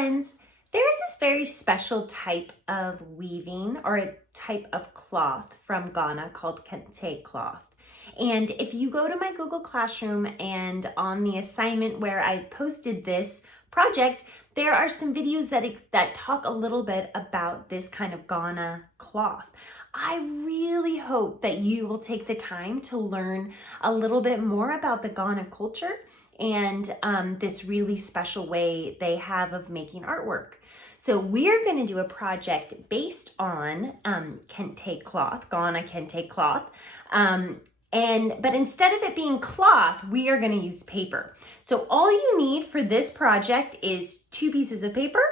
friends, there's this very special type of weaving or a type of cloth from Ghana called kente cloth. And if you go to my Google Classroom and on the assignment where I posted this project, there are some videos that talk a little bit about this kind of Ghana cloth. I really hope that you will take the time to learn a little bit more about the Ghana culture and this really special way they have of making artwork. So we're going to do a project based on kente cloth, Ghana kente cloth. But instead of it being cloth, we are going to use paper. So all you need for this project is 2 pieces of paper,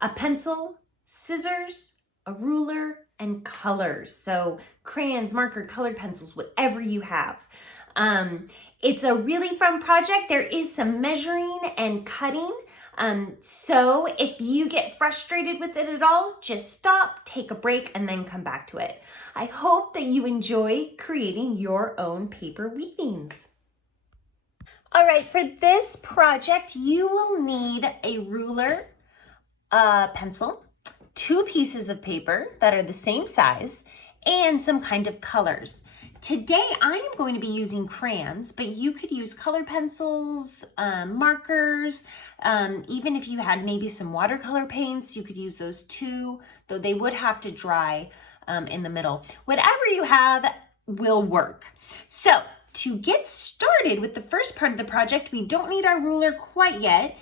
a pencil, scissors, a ruler, and colors. So crayons, marker, colored pencils, whatever you have. It's a really fun project. There is some measuring and cutting. So if you get frustrated with it at all, just stop, take a break, and then come back to it. I hope that you enjoy creating your own paper weavings. All right, for this project, you will need a ruler, a pencil, 2 pieces of paper that are the same size, and some kind of colors. Today, I am going to be using crayons, but you could use colored pencils, markers, even if you had maybe some watercolor paints, you could use those too, though they would have to dry in the middle. Whatever you have will work. So, to get started with the first part of the project, we don't need our ruler quite yet.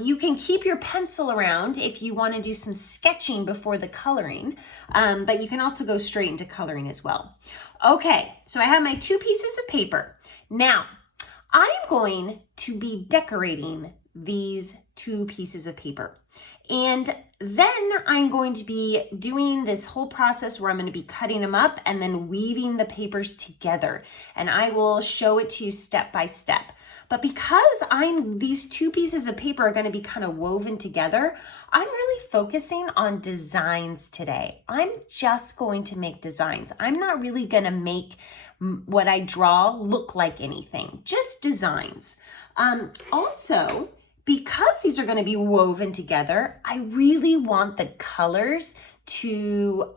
You can keep your pencil around if you want to do some sketching before the coloring, but you can also go straight into coloring as well. Okay, so I have my 2 pieces of paper. Now, I am going to be decorating these 2 pieces of paper. And then I'm going to be doing this whole process where I'm going to be cutting them up and then weaving the papers together. And I will show it to you step by step. But because these 2 pieces of paper are going to be kind of woven together, I'm really focusing on designs today. I'm just going to make designs. I'm not really going to make what I draw look like anything, just designs. Also, because these are going to be woven together, I really want the colors to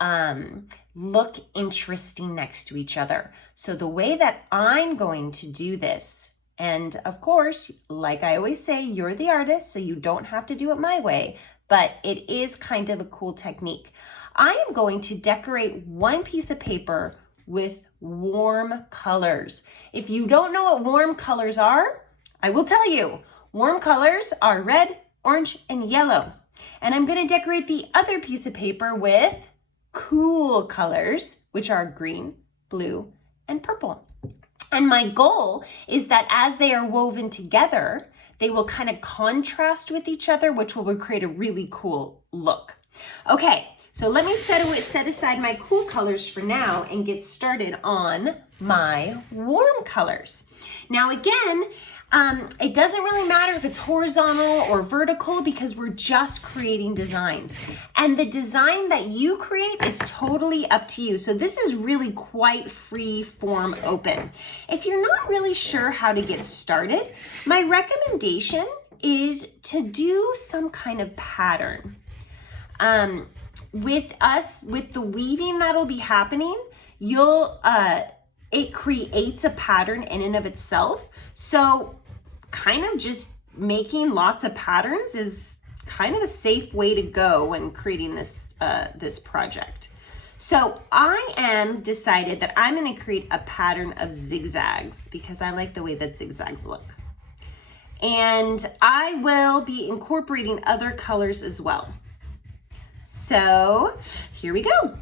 look interesting next to each other. So the way that I'm going to do this, and of course, like I always say, you're the artist, so you don't have to do it my way, but it is kind of a cool technique. I am going to decorate 1 piece of paper with warm colors. If you don't know what warm colors are, I will tell you. Warm colors are red, orange, and yellow. And I'm going to decorate the other piece of paper with cool colors, which are green, blue, and purple. And my goal is that as they are woven together, they will kind of contrast with each other, which will create a really cool look. Okay, so let me set aside my cool colors for now and get started on my warm colors. Now again, it doesn't really matter if it's horizontal or vertical because we're just creating designs. And the design that you create is totally up to you. So this is really quite free form open. If you're not really sure how to get started, my recommendation is to do some kind of pattern. With the weaving that'll be happening, it creates a pattern in and of itself. So kind of just making lots of patterns is kind of a safe way to go when creating this project. So I am decided that I'm going to create a pattern of zigzags because I like the way that zigzags look. And I will be incorporating other colors as well. So here we go.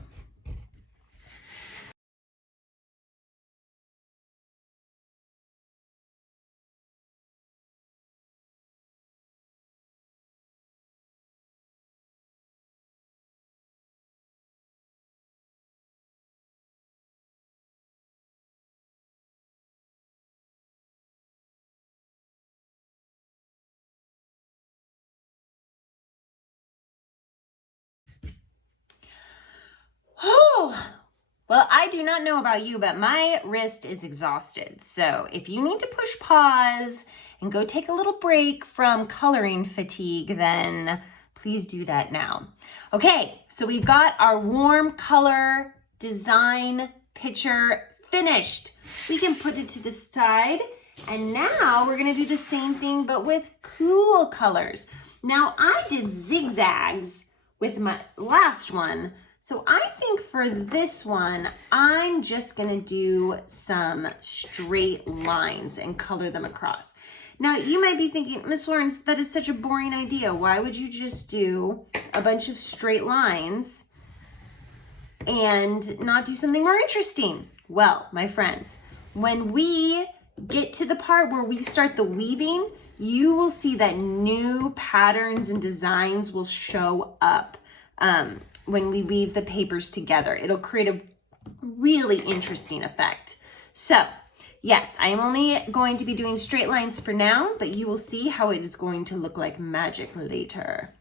Oh, well, I do not know about you, but my wrist is exhausted. So if you need to push pause and go take a little break from coloring fatigue, then please do that now. Okay, so we've got our warm color design picture finished. We can put it to the side, and now we're gonna do the same thing but with cool colors. Now I did zigzags with my last one, so I think for this one, I'm just gonna do some straight lines and color them across. Now you might be thinking, Miss Lawrence, that is such a boring idea. Why would you just do a bunch of straight lines and not do something more interesting? Well, my friends, when we get to the part where we start the weaving, you will see that new patterns and designs will show up when we weave the papers together. It'll create a really interesting effect. So yes, I am only going to be doing straight lines for now, but you will see how it is going to look like magic later.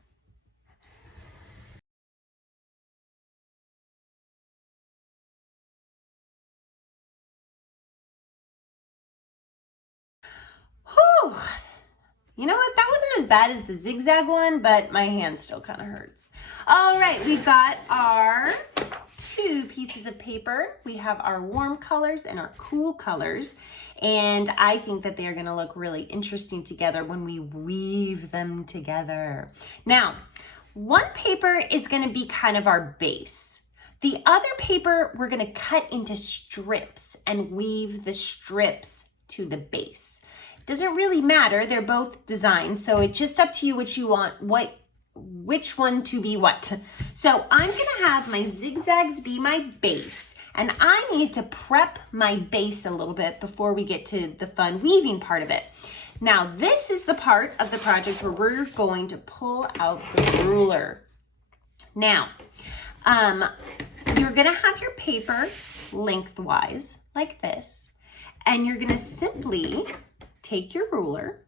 Whew. You know what? That wasn't as bad as the zigzag one, but my hand still kind of hurts. All right, we've got our 2 pieces of paper. We have our warm colors and our cool colors. And I think that they're gonna look really interesting together when we weave them together. Now, one paper is gonna be kind of our base. The other paper, we're gonna cut into strips and weave the strips to the base. Doesn't really matter, they're both designed, so it's just up to you which you want, which one to be what. So I'm gonna have my zigzags be my base, and I need to prep my base a little bit before we get to the fun weaving part of it. Now this is the part of the project where we're going to pull out the ruler. Now, you're gonna have your paper lengthwise like this, and you're gonna simply take your ruler,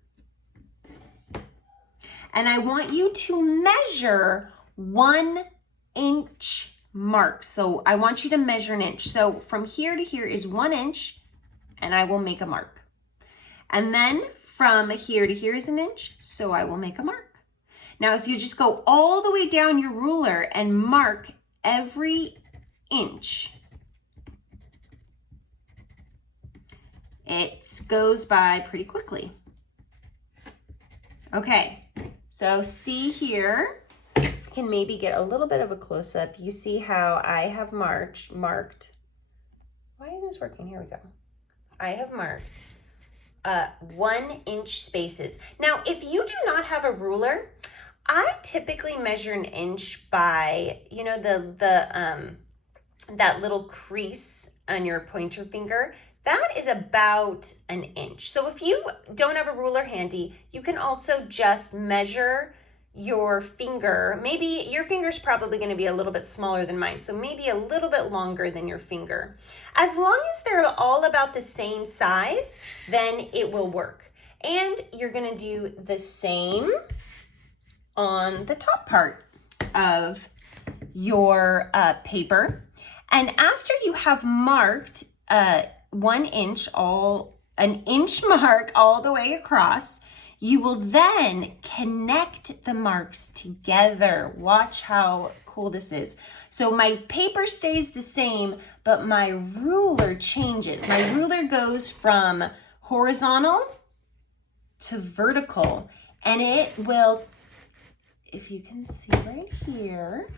and I want you to measure 1 inch mark. So I want you to measure an inch. So from here to here is 1 inch, and I will make a mark. And then from here to here is an inch, so I will make a mark. Now, if you just go all the way down your ruler and mark every inch, it goes by pretty quickly. Okay, so see here, you can maybe get a little bit of a close-up. You see how I have marked, why is this working? Here we go. I have marked 1 inch spaces. Now, if you do not have a ruler, I typically measure an inch by, you know, that little crease on your pointer finger. That is about an inch. So if you don't have a ruler handy, you can also just measure your finger. Maybe your finger's probably going to be a little bit smaller than mine, so maybe a little bit longer than your finger. As long as they're all about the same size, then it will work. And you're going to do the same on the top part of your paper. And after you have marked 1 inch, an inch mark all the way across, you will then connect the marks together. Watch how cool this is. So my paper stays the same, but my ruler changes. My ruler goes from horizontal to vertical, and it will, if you can see right here,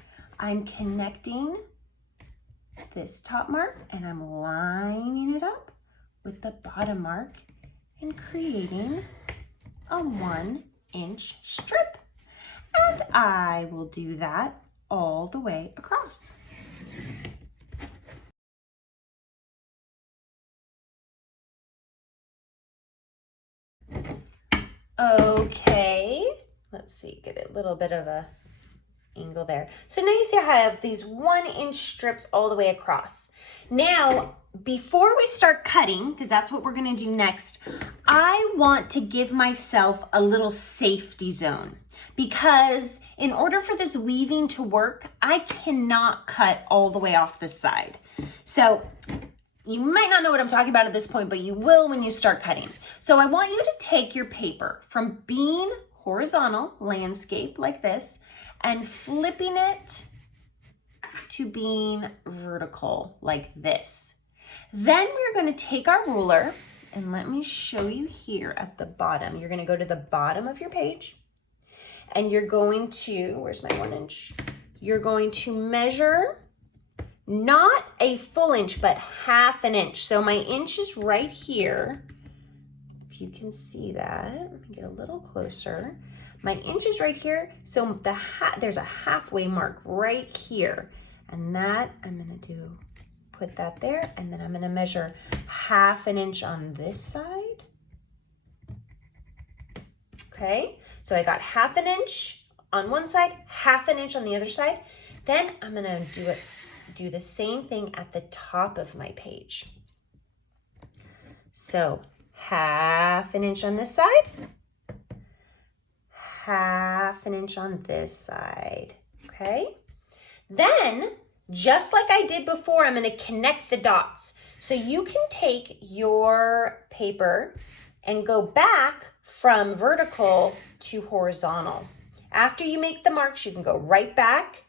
I'm connecting this top mark and I'm lining it up with the bottom mark and creating a 1 inch strip. And I will do that all the way across. Okay, let's see, get a little bit of a angle there. So now you see I have these 1 inch strips all the way across. Now, before we start cutting, because that's what we're gonna do next, I want to give myself a little safety zone, because in order for this weaving to work, I cannot cut all the way off the side. So you might not know what I'm talking about at this point, but you will when you start cutting. So I want you to take your paper from being horizontal, landscape like this, and flipping it to being vertical like this. Then we're going to take our ruler, and let me show you here at the bottom. You're going to go to the bottom of your page, and you're going to, where's my 1 inch? You're going to measure not a full inch, but half an inch. So my inch is right here. If you can see that, let me get a little closer. My inch is right here. So there's a halfway mark right here. And that I'm gonna put that there, and then I'm gonna measure half an inch on this side. Okay, so I got half an inch on one side, half an inch on the other side. Then I'm gonna do the same thing at the top of my page. So half an inch on this side, half an inch on this side, okay? Then, just like I did before, I'm gonna connect the dots. So you can take your paper and go back from vertical to horizontal. After you make the marks, you can go right back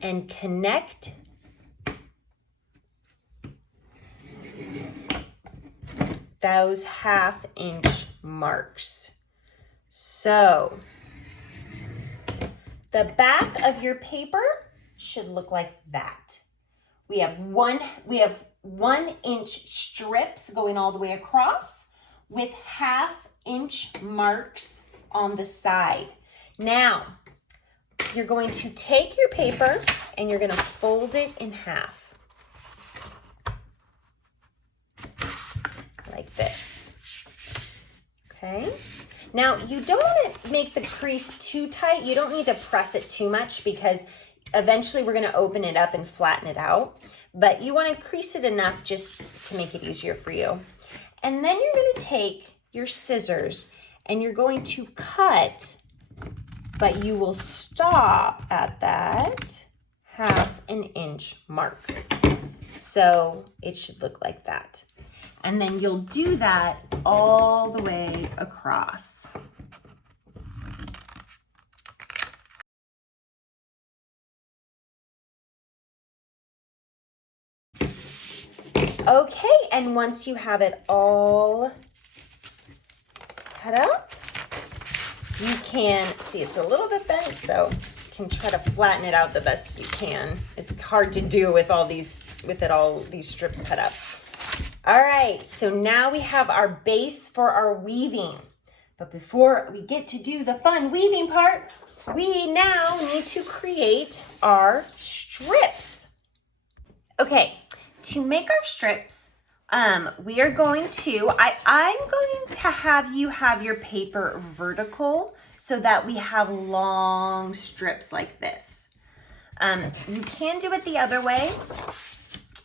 and connect those half-inch marks. So the back of your paper should look like that. We have 1 inch strips going all the way across with half-inch marks on the side. Now, you're going to take your paper and you're going to fold it in half. Like this. Okay? Now, you don't want to make the crease too tight. You don't need to press it too much because eventually we're going to open it up and flatten it out. But you want to crease it enough just to make it easier for you. And then you're going to take your scissors and you're going to cut, but you will stop at that half an inch mark. So it should look like that. And then you'll do that all the way across. Okay, and once you have it all cut up, you can see it's a little bit bent, so you can try to flatten it out the best you can. It's hard to do with all these strips cut up. All right, so now we have our base for our weaving. But before we get to do the fun weaving part, we now need to create our strips. Okay, to make our strips, we are going to, I'm going to have you have your paper vertical so that we have long strips like this. You can do it the other way,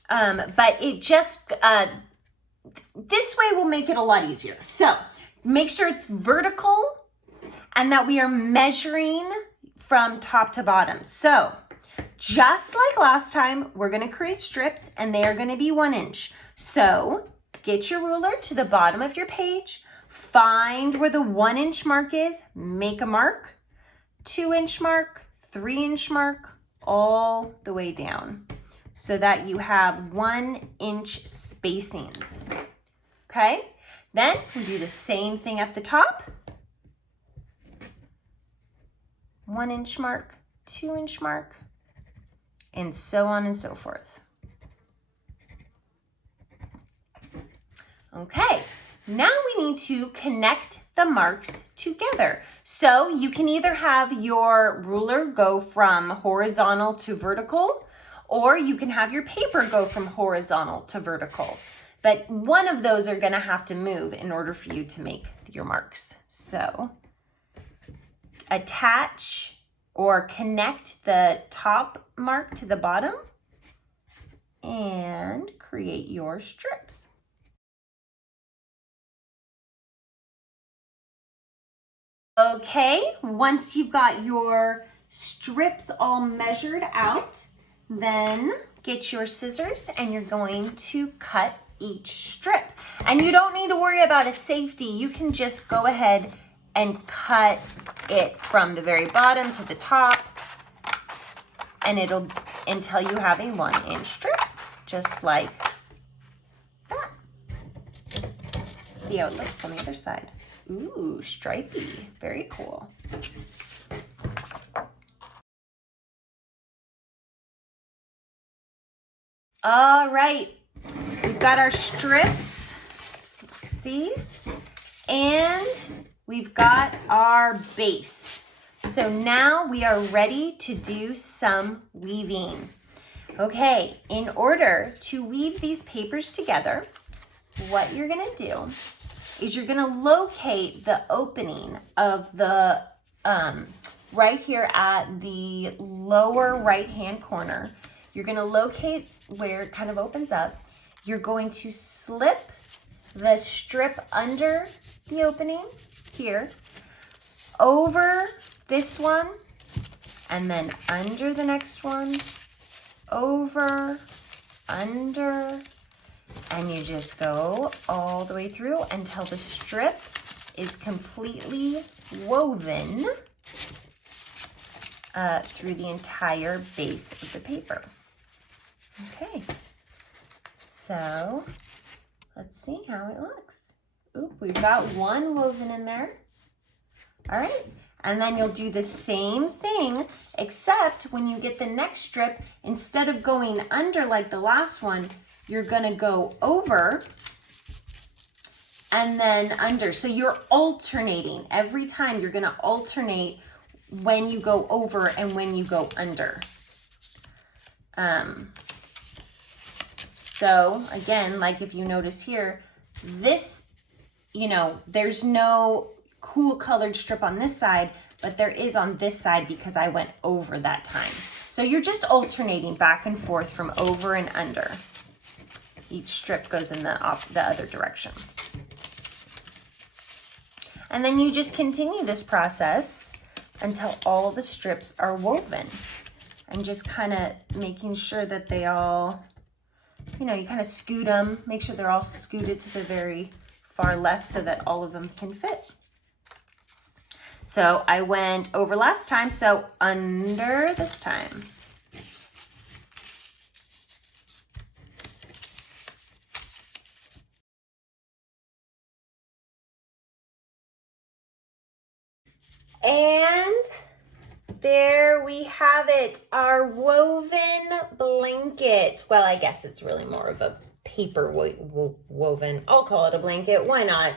but it just, this way will make it a lot easier. So make sure it's vertical and that we are measuring from top to bottom. So just like last time, we're going to create strips and they are going to be 1 inch. So get your ruler to the bottom of your page, find where the 1 inch mark is, make a mark, 2 inch mark, 3 inch mark, all the way down so that you have 1 inch spacings. Okay, then we do the same thing at the top. 1 inch mark, 2 inch mark, and so on and so forth. Okay, now we need to connect the marks together. So you can either have your ruler go from horizontal to vertical, or you can have your paper go from horizontal to vertical. But one of those are gonna have to move in order for you to make your marks. So attach or connect the top mark to the bottom and create your strips. Okay, once you've got your strips all measured out, then get your scissors and you're going to cut each strip. And you don't need to worry about a safety. You can just go ahead and cut it from the very bottom to the top, and it'll until you have a 1-inch strip, just like that. See how it looks on the other side. Ooh, stripey, very cool. All right, we've got our strips, see? And we've got our base. So now we are ready to do some weaving. Okay, in order to weave these papers together, what you're gonna do is you're gonna locate the opening of the, right here at the lower right-hand corner. You're gonna locate where it kind of opens up. You're going to slip the strip under the opening here, over this one, and then under the next one, over, under, and you just go all the way through until the strip is completely woven through the entire base of the paper. Okay, so let's see how it looks. Oop, we've got one woven in there. All right, and then you'll do the same thing, except when you get the next strip, instead of going under like the last one, you're gonna go over and then under. So you're alternating. Every time you're gonna alternate when you go over and when you go under. So again, like if you notice here, this, you know, there's no cool colored strip on this side, but there is on this side because I went over that time. So you're just alternating back and forth from over and under. Each strip goes in the other direction. And then you just continue this process until all the strips are woven, and just kind of making sure that they all, you know, you kind of scoot them, make sure they're all scooted to the very far left so that all of them can fit. So I went over last time, so under this time. And there we have it, our woven blanket. Well, I guess it's really more of a paper woven. I'll call it a blanket, why not?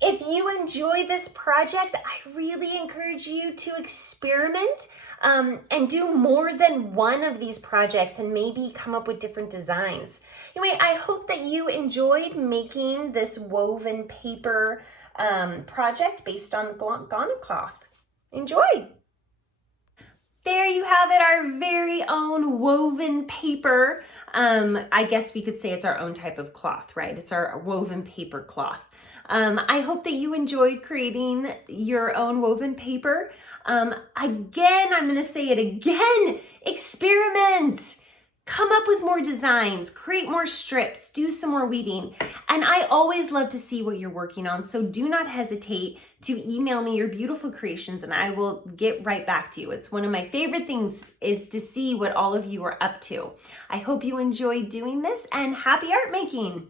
If you enjoy this project, I really encourage you to experiment and do more than one of these projects and maybe come up with different designs. Anyway, I hope that you enjoyed making this woven paper project based on the Ghana cloth. Enjoy! There you have it, our very own woven paper. I guess we could say it's our own type of cloth, right? It's our woven paper cloth. I hope that you enjoyed creating your own woven paper. Again, I'm gonna say it again, experiment. Come up with more designs, create more strips, do some more weaving. And I always love to see what you're working on, so do not hesitate to email me your beautiful creations and I will get right back to you. It's one of my favorite things is to see what all of you are up to. I hope you enjoyed doing this and happy art making.